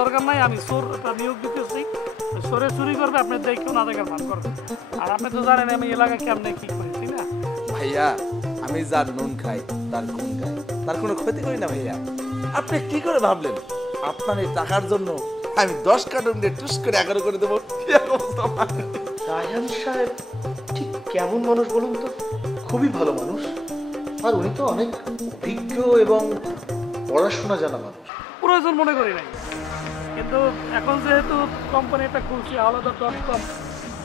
দরকার নাই, আমি চোরটা নিয়োগ দিতেছি, চোরে চুরি করবে, আপনি দেখেও না দেখার ভান করবেন। আর আপনি তো জানেন আমি এলাকায় কেমনে কি করি, তাই না? ভাইয়া আমি যার নুন খাই তার গুণ গাই, তার কোনো ক্ষতি করি না ভাইয়া। আপনি কি করে ভাবলেন আপনার এই টাকার জন্য আমি 10 কার্টুন দিয়ে টুস করে 11 করে দেবো? কি অবস্থা আমার? রায়হান সাহেব ঠিক কেমন মানুষ বলুন তো? খুবই ভালো মানুষ, আর উনি তো অনেক অভিজ্ঞ এবং পড়াশোনা জানা মানুষ। প্রয়োজন মনে করি নাই, কিন্তু এখন যেহেতু কোম্পানি একটা খুলছি হাওলাদার.com,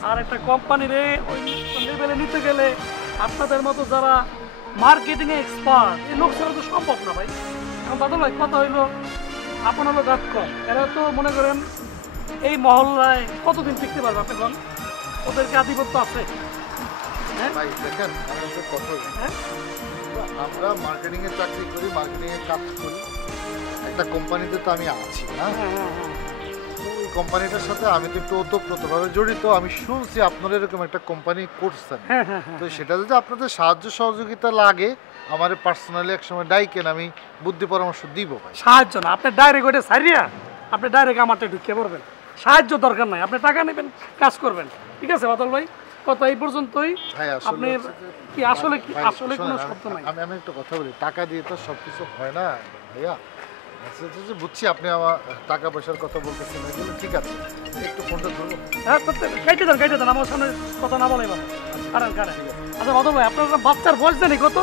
আর একটা কোম্পানির ওই লেভেলে নিতে গেলে আপনাদের মতো যারা মার্কেটিংয়ে এক্সপার্ট এই লোক ছাড়া তো সম্ভব না ভাই। এখন দাদা ভাই কথা হইলো আপনারা.com, এরা তো মনে করেন এই মহল্লায় কতদিন টিকতে পারবে আপনি বল? ওদেরকে আধিপত্য আছে। হ্যাঁ ভাই দেখেন আমার একটা কথা হলো, হ্যাঁ আমরা মার্কেটিং এর চাকরি করি, মার্কেটিং এর কাজ করি, একটা কোম্পানিতে তো আমি আছি না। হ্যাঁ হ্যাঁ হ্যাঁ ওই কোম্পানিটার সাথে আমি তো একটু ওতপ্রোতভাবে জড়িত। আমি শুনছি আপনারা এরকম একটা কোম্পানি করছেন, হ্যাঁ হ্যাঁ হ্যাঁ তো সেটা যদি আপনাদের সাহায্য সহযোগিতা লাগে আমার পার্সোনালি একসময় ডাইকেন, আমি বুদ্ধি পরামর্শ দিব ভাই। সাহায্য না, আপনি ডাইরেক্ট ওইটা সারিয়া আপনি ডাইরেক্ট আমারটা ঢুকিয়ে পড়বেন। সাহায্য দরকার নাই, আপনি টাকা নেবেন, কাজ করবেন। ঠিক আছে বাদল ভাই, কথা এই পর্যন্তই। ভাই আপনি কি আসলে কি ভাই, আসলে কোনো শোনেন, শব্দ নাই। আমি একটা কথা বলি, টাকা দিয়ে তো সবকিছু হয় না ভাইয়া। আচ্ছা আচ্ছা, বুঝছি আপনি আমার টাকা পয়সার কথা বলতেছেন, এগুলো ঠিক আছে, একটু ফোনটা ধরুন। হ্যাঁ কেটে দেন আমার সামনে কথা না বলাই ভালো। কারণ আচ্ছা বাদল ভাই, আপনার বাচ্চার বয়স জানি কত?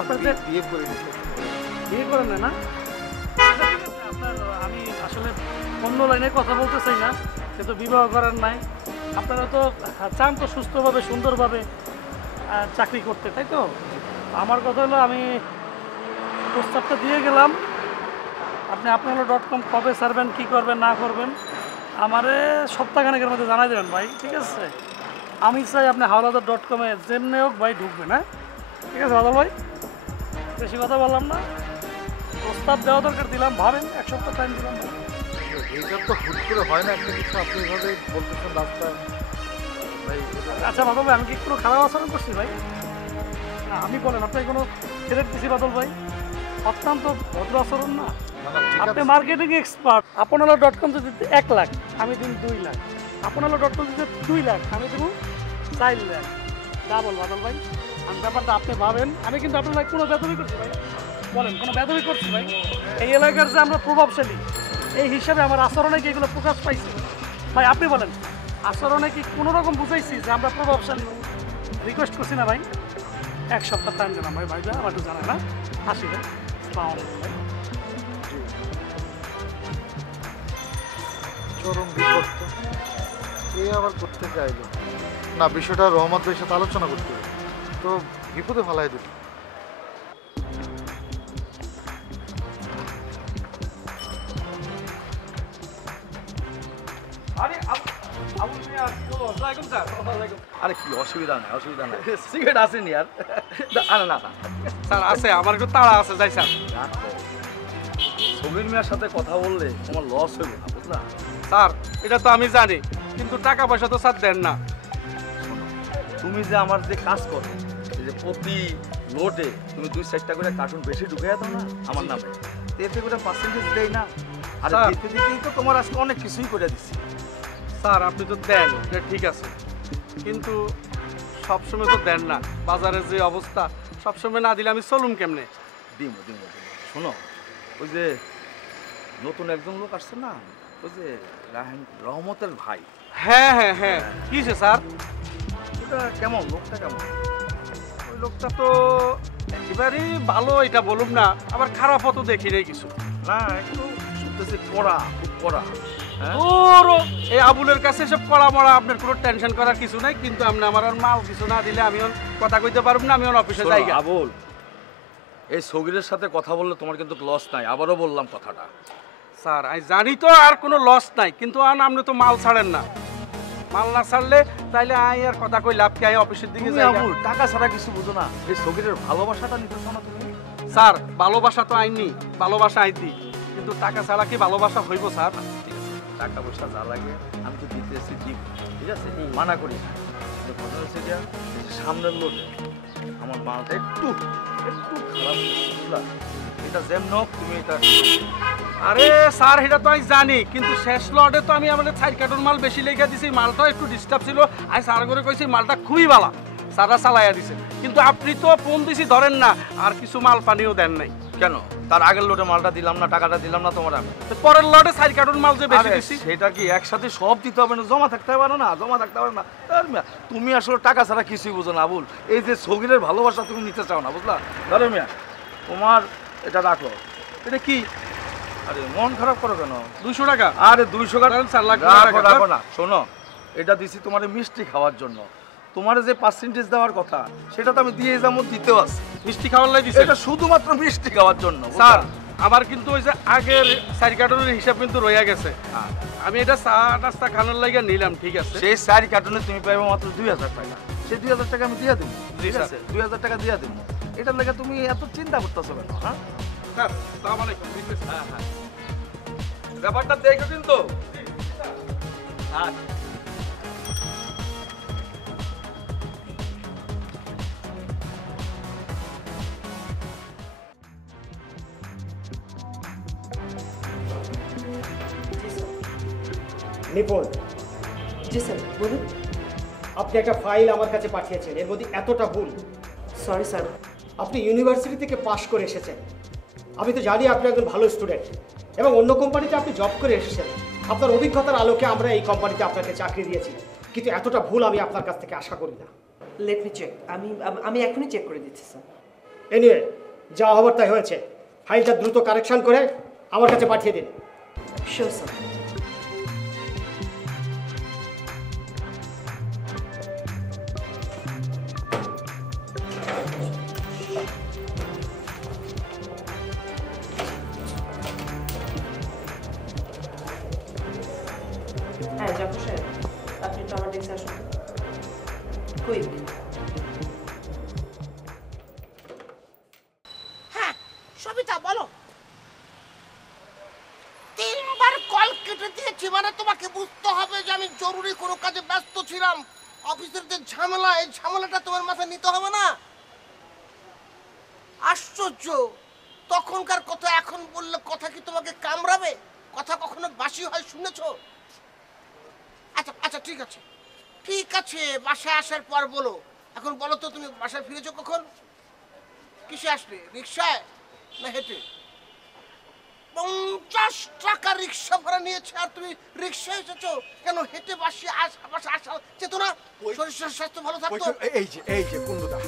আপনার যে বিয়ে করে নিতে বিয়ে করেন না? আচ্ছা, ঠিক আছে, আপনার আমি আসলে অন্য লাইনে কথা বলতে চাই না, কিন্তু বিবাহ করার নাই। আপনারা তো চান তো সুস্থভাবে সুন্দরভাবে চাকরি করতে, তাই তো? আমার কথা হলো আমি প্রস্তাবটা দিয়ে গেলাম, আপনি আপনারা.com কবে ছাড়বেন, কী করবেন না করবেন আমারে সপ্তাহখানেকের মধ্যে জানাই দেবেন ভাই। ঠিক আছে, আমি চাই আপনি হাওলাদার.com-এ যেমনি হোক ভাই ঢুকবেন। হ্যাঁ ঠিক আছে বাদল ভাই, বেশি কথা বললাম না, প্রস্তাব দেওয়া দরকার দিলাম, ভাবেন, 1 সপ্তাহ টাইম দিলাম। এইটা তো হুট করে হয় না, একটা কিছু আপনি এভাবে বলতেছেন রাস্তায় ভাই। আচ্ছা বাদল ভাই, আমি কি কোনো খারাপ আচরণ করছি ভাই? না আপনি বলেন, আপনাকে কোনো থ্রেট দিছি বাদল ভাই? অত্যন্ত ভদ্র আচরণ না? ঠিক আপনি আছে, মার্কেটিং এক্সপার্ট, আপনারা.com যদি 1 লাখ আমি দিন 2 লাখ, আপনারা.com যদি 2 লাখ আমি দেবো 4 লাখ, ডাবল বাদল ভাই। আমি ব্যাপারটা আপনি ভাবেন, আমি কিন্তু আপনার লাগে কোনো বেদবি করছি ভাই? বলেন কোনো বেদবি করছি ভাই? এই এলাকার যে আমরা প্রভাবশালী, এই হিসাবে আমার আচরণে কি এগুলো প্রকাশ পাইছে ভাই? আপনি বলেন, আচরণে কি কোনো রকম বুঝাইছি যে আমরা প্রভাবশালী? রিকোয়েস্ট করছি না ভাই? 1 সপ্তাহ টাইম দিলাম ভাই, ভাই আমার একটু জানায় না, আসি ভাই। আসসালামু আলাইকুম ভাই। চরম বিপদ তো। এ আবার করতে চাইলো না, বিষয়টা রহমত ভাইয়ের সাথে আলোচনা করতে হবে, তো বিপদে ফেলাই দিল। আরে কি অসুবিধা নাই, অসুবিধা নাই, সিগারেট আসেনি আর? আরে না না স্যার আছে, আমার একটু তাড়া আছে, যাই স্যার। সমীর মিয়ার সাথে কথা বললে তোমার লস হইবে না, বুঝলা? স্যার এটা তো আমি জানি, কিন্তু টাকা পয়সা তো স্যার দেন না। তুমি যে আমার যে কাজ করো, এই যে প্রতি লোটে তুমি 2-4টা করে কার্টুন বেশি ঢুকে দাও না আমার নামে, এতে করে পার্সেন্টেজ দেয় না? আর স্যার, দিতে দিতেই তো তোমার আজকে অনেক কিছুই করে দিচ্ছি। স্যার আপনি তো দেন, এটা ঠিক আছে, কিন্তু সবসময় তো দেন না। বাজারের যে অবস্থা, সবসময় না দিলে আমি চলুম কেমনে? দিমো দিমো দিমো। শোনো, ওই যে নতুন একজন লোক আসছে না, ওই যে রহমতের ভাই। হ্যাঁ হ্যাঁ হ্যাঁ, কি হয়েছে স্যার? ওটা কেমন, লোকটা কেমন? ওই লোকটা তো একেবারেই ভালো এটা বলুন না, আবার খারাপও তো দেখি নেই কিছু। না একটু শুনতেছি কড়া, খুব কড়া। হ্যাঁ ওরও এই আবুলের কাছে সব কড়া মড়া, আপনার কোনো টেনশন করার কিছু নাই। কিন্তু আপনি আমার আর মাল কিছু না দিলে আমি কথা কইতে পারব না, আমি অফিসে যাই। আবুল, এই সগিরের সাথে কথা বললে তোমার কিন্তু লস নাই, আবারও বললাম কথাটা। স্যার আমি জানি তো আর কোনো লস নাই, কিন্তু আপনি তো মাল ছাড়েন না। মাল না ছাড়লে তাইলে আই আর কথা কই লাভ কি? আই অফিসের দিকে তুমি যাই। আবুল টাকা ছাড়া কিছু বুঝো না, এই সগিরের ভালোবাসাটা নিতেছো না তুমি? স্যার ভালোবাসা তো আইনি, ভালোবাসা আই দিই, কিন্তু টাকা ছাড়া কি ভালোবাসা হইব স্যার? ঠিক আছে, টাকা পয়সা যা লাগে আমি তো দিতেছি, দিব, ঠিক আছে, মানা করি না। কিন্তু কথা হচ্ছে যে সামনের লোক আমার মালটা একটু একটু খারাপ হচ্ছে, বুঝলা? এই এটা যেমন হোক তুমি এটা আরে স্যার এটা তো আমি জানি, কিন্তু শেষ লটে তো আমি আমাদের 4 কার্টন মাল বেশি লেগে দিছি, মালটা একটু ডিস্টার্ব ছিল। আমি স্যার করে কইছি মালটা খুবই ভালো, স্যাররা চালাইয়া দিছে। কিন্তু আপনি তো ফোন দিছি ধরেন না, আর কিছু মাল পানিও দেন নাই কেন? তার আগের লোটে মালটা দিলাম না, টাকাটা দিলাম না তোমার আমি? তো পরের লটে 4 কার্টন মাল যে বেশি আরে দিছি সেটা কি একসাথে সব দিতে হবে না? জমা থাকতে পারো না, জমা থাকতে পারো না। আর মিয়া, তুমি আসলে টাকা ছাড়া কিছুই বুঝো না আবুল। এই যে সগিরের ভালোবাসা তুমি নিতে চাও না, বুঝলা? ধরো মিয়া, তোমার এটা রাখো। এটা কি? আরে মন খারাপ করো কেন? 200 টাকা? আরে 200 টাকা 4 লাখ রাখো, টাকা রাখো না। শোনো, এটা দিছি তোমার মিষ্টি খাওয়ার জন্য। তোমার যে পার্সেন্টেজ দেওয়ার কথা সেটা তো আমি দিয়ে যাবো, দিতেও আছে। মিষ্টি খাওয়ার লাই দিছে? এটা শুধুমাত্র মিষ্টি খাওয়ার জন্য স্যার আমার কিন্তু ওই যে আগের 4 কার্টনের হিসাব কিন্তু রইয়া গেছে। আমি এটা চা নাস্তা খানোর লাগা নিলাম, ঠিক আছে? সেই 4 কার্টুনে তুমি পাইবে মাত্র 2000 টাকা। সেই 2000 টাকা আমি দিয়ে দেবো, ঠিক স্যার। আছে? 2000 টাকা দিয়ে দেবো। এটার লেগে তুমি এত চিন্তা করতেছো কেন? হ্যাঁ স্যার আসসালামু আলাইকুম। হ্যাঁ হ্যাঁ, ব্যাপারটা দেখো কিন্তু। হ্যাঁ নিপুণ, জি স্যার বলুন। আপনি একটা ফাইল আমার কাছে পাঠিয়েছেন, এর মধ্যে এতটা ভুল। Sorry sir. আপনি ইউনিভার্সিটি থেকে পাশ করে এসেছেন, আমি তো জানি আপনি একজন ভালো স্টুডেন্ট এবং অন্য কোম্পানিতে আপনি জব করে এসেছেন। আপনার অভিজ্ঞতার আলোকে আমরা এই কোম্পানিতে আপনাকে চাকরি দিয়েছি, কিন্তু এতটা ভুল আমি আপনার কাছ থেকে আশা করি না। Let me check. আমি এখনই চেক করে দিচ্ছি স্যার। এনিওয়ে, যা হবার তাই হয়েছে। ফাইলটা দ্রুত কারেকশন করে আমার কাছে পাঠিয়ে দিন। Sure sir. হ্যাঁ জাফর সাহেব, আপনি তো আমার ডেস্কে আসুন। কুইক। হ্যাঁ সবিতা বলো। 3 বার কল কেটে দিয়েছি, মানে তোমাকে বুঝতে হবে যে আমি জরুরি কোনো কাজে ব্যস্ত ছিলাম। অফিসের যে ঝামেলা, এই ঝামেলাটা তোমার মাথায় নিতে হবে না? আশ্চর্য, তখনকার কথা এখন বললে কথা কি তোমাকে কামড়াবে? কথা কখনো বাসি হয় শুনেছো? আচ্ছা আচ্ছা ঠিক আছে, ঠিক আছে, বাসায় আসার পর বলো। এখন বলো তো তুমি বাসায় ফিরেছো কখন? কিসে আসলে? রিক্সায় না হেঁটে? 50 টাকা রিক্সা ভাড়া নিয়েছে আর তুমি রিক্সায় এসেছো কেন? হেঁটে বাসে আসা যেত না? শরীর স্বাস্থ্য ভালো থাকতো। এই যে কুন্ডুদা,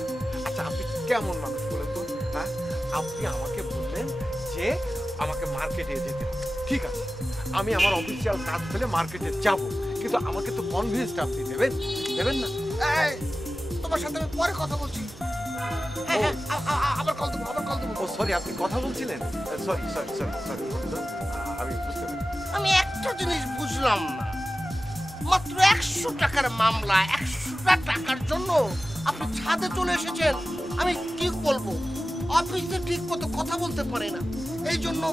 আচ্ছা আপনি কেমন মানুষ বলেন তো? হ্যাঁ, আপনি আমাকে বললেন যে আমাকে মার্কেটে যেতে হবে, ঠিক আছে, আমি আমার অফিসিয়াল কাজ ফেলে মার্কেটে যাব, কিন্তু আমাকে তো কনভিন্সটা আপনি দেবেন না? এই, তোমার সাথে আমি পরে কথা বলছি। হ্যাঁ হ্যাঁ, আবার কল দেবো। ও সরি, আপনি কথা বলছিলেন? সরি, আমি বুঝতে পারি। আমি একটা জিনিস বুঝলাম না, মাত্র 100 টাকার মামলা, 100টা টাকার জন্য আপনি ছাদে চলে এসেছেন। আমি কি বলবো, অফিসে ঠিক মতো কথা বলতে পারে না, এই জন্য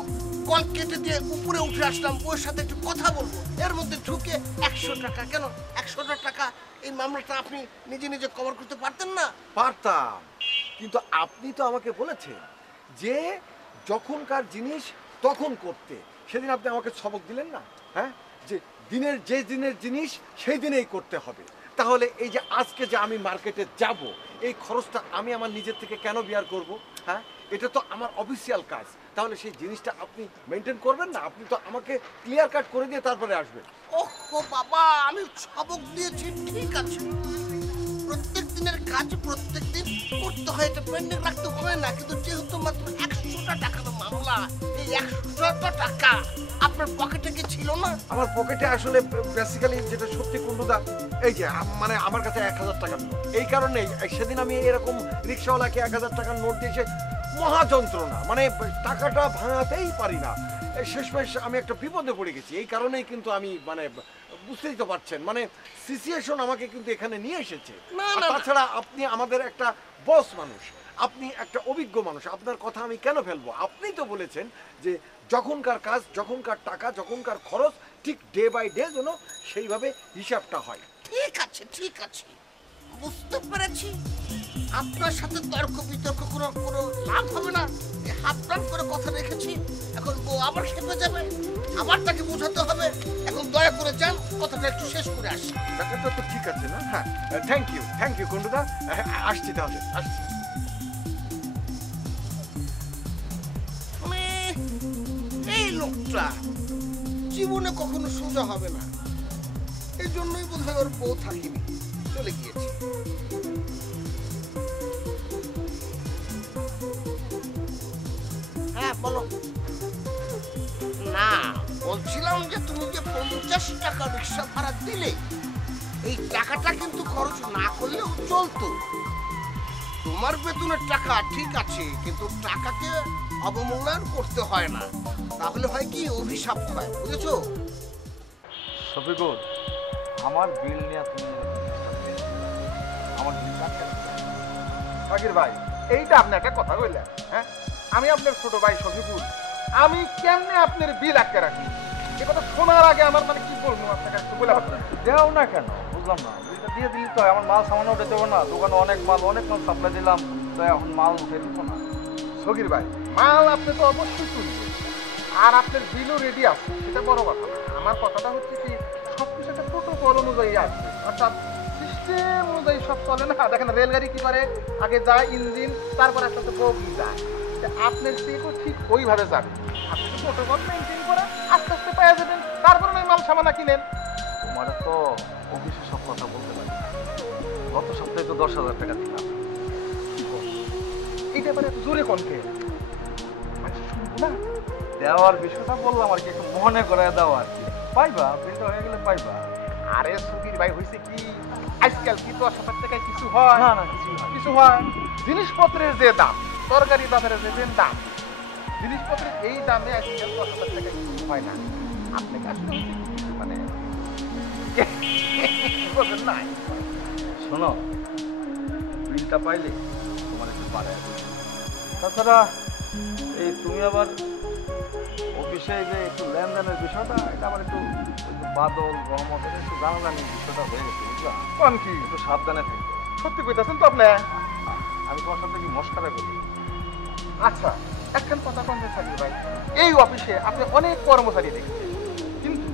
কল কেটে দিয়ে উপরে উঠে আসলাম, ওর সাথে একটু কথা বলবো। এর মধ্যে ঢুকে 100 টাকা কেন? 100টা টাকা এই মামলাটা আপনি নিজে নিজে কভার করতে পারতেন না? পারতাম, কিন্তু আপনি তো আমাকে বলেছেন যে যখনকার জিনিস তখন করতে। সেদিন আপনি আমাকে সবক দিলেন না? হ্যাঁ, যে দিনের জিনিস সেই দিনেই করতে হবে। তাহলে এই যে আজকে যে আমি মার্কেটে যাব, এই খরচটা আমি আমার নিজের থেকে কেন বিয়ার করব? হ্যাঁ, এটা তো আমার অফিসিয়াল কাজ। তাহলে সেই জিনিসটা আপনি মেনটেন করবেন না? আপনি তো আমাকে ক্লিয়ার কাট করে দিয়ে তারপরে আসবেন। ওহো বাবা, আমি সবক দিয়েছি ঠিক আছে, প্রত্যেক দিনের কাজ প্রত্যেক দিন করতে হয়, এটা পেন্ডিং রাখতে হয় না। কিন্তু যেহেতু মাত্র 100টা টাকার মামলা, এই 100টা টাকা আপনার পকেটে কি ছিল না? আমার পকেটে আসলে বেসিক্যালি যেটা সত্যি কুন্ডুদা, এই যে মানে আমার কাছে 1000 টাকার নোট। এই কারণেই সেদিন আমি এরকম রিক্সাওয়ালাকে 1000 টাকার নোট দিয়েছে, মহা যন্ত্রণা, মানে টাকাটা ভাঙাতেই পারি না। শেষমেশ আমি একটা বিপদে পড়ে গেছি। এই কারণেই কিন্তু আমি মানে বুঝতেই তো পারছেন, মানে সিচুয়েশন আমাকে কিন্তু এখানে নিয়ে এসেছে। না, আর না, না। তাছাড়া আপনি আমাদের একটা বস মানুষ, আপনি একটা অভিজ্ঞ মানুষ, আপনার কথা আমি কেন ফেলবো? আপনি তো বলেছেন যে যখনকার কাজ, যখনকার টাকা, যখনকার খরচ ঠিক ডে বাই ডে যেন সেইভাবে হিসাবটা হয়। ঠিক আছে ঠিক আছে, বুঝতে পেরেছি। আপনার সাথে তর্ক বিতর্ক কোনো কোনো লাভ হবে না। হাফটান করে কথা রেখেছি, এখন বউ আবার খেপে যাবে, আবার তাকে বোঝাতে হবে। এখন দয়া করে যান, কথাটা একটু শেষ করে আসি। ব্যাপারটা তো ঠিক আছে না? হ্যাঁ, থ্যাংক ইউ কুন্ডুদা। আসছি তাহলে, আসছি। এই লোকটা জীবনে কখনো সোজা হবে না, এই জন্যই বোধ হয় ওর বউ থাকিনি, চলে গিয়েছে। হ্যাঁ বলো। না, বলছিলাম যে তুমি যে 50 টাকা রিক্সা ভাড়া দিলে, এই টাকাটা কিন্তু খরচ না করলেও চলতো। তোমার বেতনের টাকা ঠিক আছে, কিন্তু টাকাকে অবমূল্যায়ন করতে হয় না, তাহলে হয় কি অভিশাপ হয়, বুঝেছো? শফিকুল, আমার বিল নিয়ে তুমি আমার বিল ফাকির ভাই, এইটা আপনি একটা কথা কইলেন। হ্যাঁ, আমি আপনার ছোট ভাই শফিকুল, আমি কেমনে আপনার বিল আটকে রাখি? এ কথা শোনার আগে আমার মানে কি বলবো আপনাকে একটু বলে পারবেন? দেও না কেন, বুঝলাম না। বিলটা দিয়ে দিলি তো আমার মাল সামান্য উঠে দেবো না? দোকানে অনেক মাল সাপ্লাই দিলাম, তো এখন মাল উঠে দিব না। শফির ভাই, মাল আপনি তো অবশ্যই তুলবেন, আর আপনার বিলও রেডি আছে, সেটা বড় কথা না। আমার কথাটা হচ্ছে কি, সবকিছু একটা প্রোটোকল অনুযায়ী আছে, অর্থাৎ সিস্টেম অনুযায়ী সব চলে না। দেখেন রেলগাড়ি কি করে, আগে যায় ইঞ্জিন, তারপর একটা বগি যায়। আপনার চেকও ঠিক ওইভাবে যাবে। আপনি প্রোটোকল মেনটেন করে আস্তে আস্তে পেয়ে যাবেন, তারপরে ওই মাল সামানা কিনেন। তোমার তো অফিসে সব কথা বলতে পারি। গত সপ্তাহে তো 10,000 টাকা দিলাম। এই ব্যাপারে জোরে কণ্ঠে না দেওয়ার বিষয়টা বললাম আর কি, একটু মনে করে দাও আর কি। পাইবা, বিলটা হয়ে গেলে পাইবা। আরে সুবীর ভাই, হয়েছে কি, আজকাল কি 10,000 টাকায় কিছু হয়? না না, কিছু হয়। জিনিসপত্রের যে দাম, তরকারি বাজারের যে দাম, জিনিসপত্রের এই দামে আজকাল 10,000 টাকায় কিছু হয় না। আপনাকে আসলে মানে বলবেন না। শোনো, বিলটা পাইলে তোমার একটু বাড়ায় দেবে। তাছাড়া এই তুমি আবার অফিসে যে একটু লেনদেনের বিষয়টা, এটা আবার একটু বাদল রহমতের একটু জানাজানির বিষয়টা হয়ে গেছে, বুঝলা? কোন কি? একটু সাবধানে থাকবে। সত্যি কইতাছেন তো আপনি? আমি তোমার সাথে কি মস্কারা করি? আচ্ছা, একখান কথা বলতে থাকি ভাই, এই অফিসে আপনি অনেক কর্মচারী দেখছেন, কিন্তু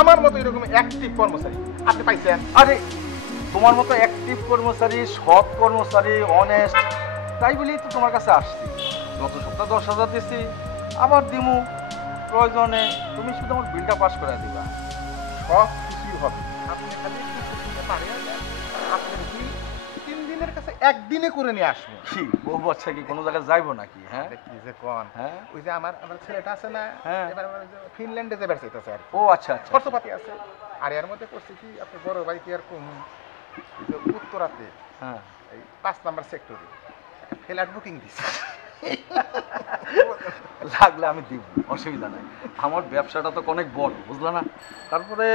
আমার মতো এরকম অ্যাক্টিভ কর্মচারী আপনি পাইছেন? আরে তোমার মতো অ্যাক্টিভ কর্মচারী, সৎ কর্মচারী, অনেস্ট, তাই বলেই তো তোমার কাছে আসছি। গত সপ্তাহে 10,000 দিচ্ছি, আবার দিমু প্রয়োজনে। তুমি শুধু আমার বিলটা পাস করে দিবা। সব কিছুই হবে, আপনি খালি একটু ছুটিতে পাঠিয়ে দেন। আপনার বিল 3 দিনের কাছে একদিনে করে নিয়ে আসবো। কি বউ বাচ্চা কি কোনো জায়গায় যাইবো নাকি? হ্যাঁ, কি যে কোন, হ্যাঁ, ওই যে আমার ছেলেটা আছে না, হ্যাঁ, এবার ফিনল্যান্ডে যাবার চাইতেছে আর। ও আচ্ছা আচ্ছা, খরচপাতি আছে। আর এর মধ্যে করছি কি, আপনি বড় ভাই কি আর কম, উত্তরাতে হ্যাঁ, এই 5 নাম্বার সেক্টরে একটা ফ্ল্যাট বুকিং দিছে। লাগলে আমি দিব, অসুবিধা নাই। আমার ব্যবসাটা তো অনেক বড়, বুঝলা না? তারপরে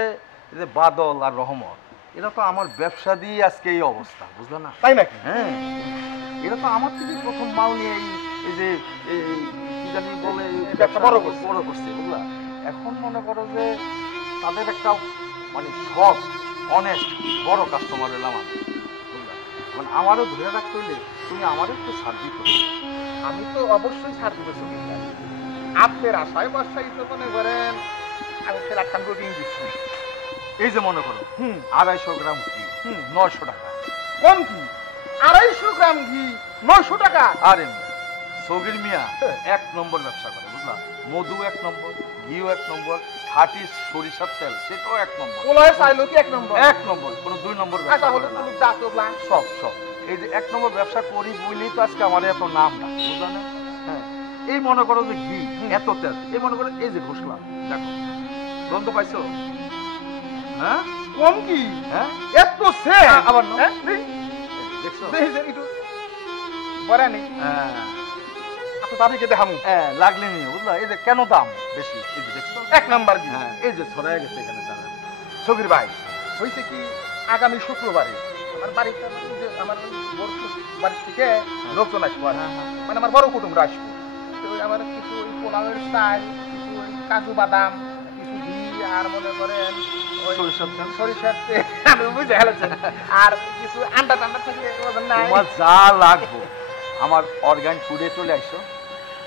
এই যে বাদল আর রহমত, এরা তো আমার ব্যবসা দিয়ে আজকে এই অবস্থা, বুঝলা না? তাই নাকি? হ্যাঁ, এরা তো আমার থেকে প্রথম মাল নিয়ে এই যে কি জানি বলে ব্যবসা বড় করছে, বুঝলা? এখন মনে করো যে তাদের একটা মানে সব অনেস্ট বড় কাস্টমার এলাম আমি, বুঝলা? মানে আমারও ধরে রাখতে হইলে তুমি আমারও একটু ছাড় দিতে হবে। আমি তো অবশ্যই ছাড় দিব সুবিধা। আপনার আশায় বর্ষায় তো মনে করেন আমি ফ্ল্যাট খান বুকিং দিচ্ছি। এই যে মনে করো 250 গ্রাম ঘি 900 টাকা। কোন কি 250 গ্রাম ঘি 900 টাকা? আরে সগির মিয়া 1 নম্বর ব্যবসা করে, বুঝলা? মধু 1 নম্বর, ঘিও 1 নম্বর, খাঁটি সরিষার তেল সেটাও 1 নম্বর। ওলায় চাইলো কি 1 নম্বর? 1 নম্বর, কোনো 2 নম্বর ব্যবসা করে না। সব সব এই যে 1 নম্বর ব্যবসা করি বলেই তো আজকে আমার এত নাম না, বুঝলা না? হ্যাঁ, এই মনে করো যে ঘি এত তেল, এই মনে করো এই যে ঘুষলাম, দেখো গন্ধ পাইছো? হ্যাঁ, কম কি? হ্যাঁ, এত সে আবার না? হ্যাঁ, দেখছো? একটু বড় নেই। হ্যাঁ, আপনি তাদেরকে দেখামু। হ্যাঁ, লাগলে নিয়ে, বুঝলা? এই যে কেন দাম বেশি, এই যে দেখছো 1 নাম্বার ঘি। হ্যাঁ, এই যে ছড়ায় গেছে এখানে, জানেন? সগির ভাই, হয়েছে কি, আগামী শুক্রবারে আমার বাড়িতে আমার বড় বাড়ি থেকে লোকজন আসবো, মানে আমার বড় কুটুমরা আসবো। তো আমার কিছু ওই পোলাওয়ের চাল, কিছু ওই কাজু বাদাম, কিছু ঘি আর মনে করেন ওই সরিষার তেল? সরিষার তেল আপনি বুঝে ফেলেছেন। আর কিছু আন্ডা টান্ডা থাকলে বলবেন না তোমার যা লাগবো আমার অর্গানিক ফুডে চলে আসো,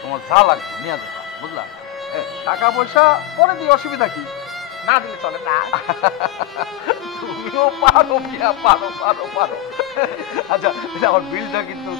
তোমার যা লাগবে নিয়ে যাবা, বুঝলা? টাকা পয়সা পরে দিয়ে অসুবিধা কি? না দিলে চলে না। তুমিও পারো মিয়া, পারো পারো পারো। আচ্ছা, আমার বিলটা কিন্তু